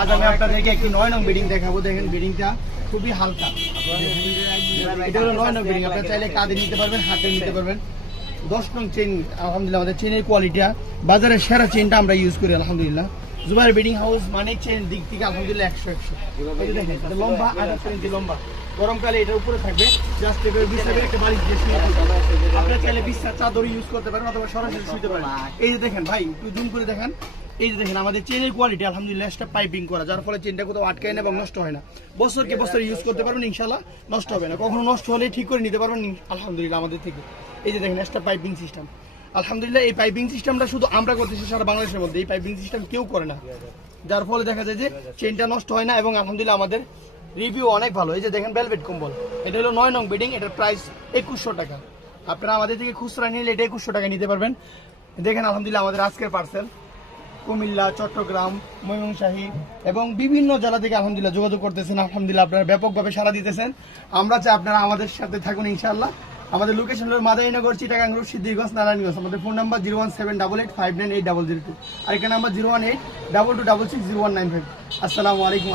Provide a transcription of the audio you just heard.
আজ আমি আপনাদেরকে একটি 9 নং বিডিং দেখাবো। দেখেন বিডিংটা খুবই হালকা, এটা হলো 9 নং বিডিং। আপনারা চাইলে কাঁধে নিতে পারবেন, হাতে নিতে পারবেন। 10 নং চেইন, আলহামদুলিল্লাহ আমাদের চেইনের কোয়ালিটিটা বাজারের সেরা চেইনটা আমরা ইউজ করি আলহামদুলিল্লাহ। জুবাইর বিডিং হাউস মানে চেইন দিক থেকে আলহামদুলিল্লাহ 100 এই যে দেখেন এটা লম্বা 28 ইঞ্চি লম্বা। গরমকালে এটার উপরে থাকবে জাস্ট এবার বিছাবের একটা বালিশ দিয়ে শুয়ে থাকবে। আপনারা চাইলে বিছানা চাদর ইউজ করতে পারেন অথবা সরাসরি শুতে পারেন। এই যে দেখেন ভাই, একটু জুম করে দেখেন। এই যে দেখেন আমাদের চেইনের কোয়ালিটি আলহামদুলিল্লাহ একটা পাইপিং করা, যার ফলে চেইনটা কোথাও আটকায় না এবং নষ্ট হয় না। বছরকে বছর ইউজ করতে পারবেন, ইনশাআল্লাহ নষ্ট হবে না। কখনো নষ্ট হলে ঠিক করে নিতে পারবেন আলহামদুলিল্লাহ আমাদের থেকে। এই যে দেখেন একটা পাইপিং সিস্টেম আলহামদুলিল্লাহ। এই পাইপিং সিস্টেমটা শুধু আমরা করতেছি সারা বাংলাদেশের মধ্যে, এই পাইপিং সিস্টেম কেউ করে না, যার ফলে দেখা যায় যে চেইনটা নষ্ট হয় না এবং আলহামদুলিল্লাহ আমাদের রিভিউ অনেক ভালো। এই যে দেখেন ভেলভেট কম্বল, এটা হলো 9 নং বেডিং, এটার প্রাইস 2100 টাকা। আপনারা আমাদের থেকে খুচরা নিলে এটা 2100 টাকা নিতে পারবেন। দেখেন আলহামদুলিল্লাহ আমাদের আজকের পার্সেল কুমিল্লা, চট্টগ্রাম, ময়মনসিংহ এবং বিভিন্ন জেলা থেকে আলহামদুলিল্লাহ যোগাযোগ করতেছেন। আলহামদুলিল্লাহ আপনারা ব্যাপকভাবে সাড়া দিতেছেন। আমরা চাই আপনারা আমাদের সাথে থাকুন ইনশাআল্লাহ। আমাদের লোকেশন হলো মাদারীনগর, চিটাগাং রোড, সিদ্ধিরগঞ্জ, নারায়ণগঞ্জ। আমাদের ফোন নাম্বার 01788598002, আরেকটা নাম্বার 01822660195। আসসালামু আলাইকুম।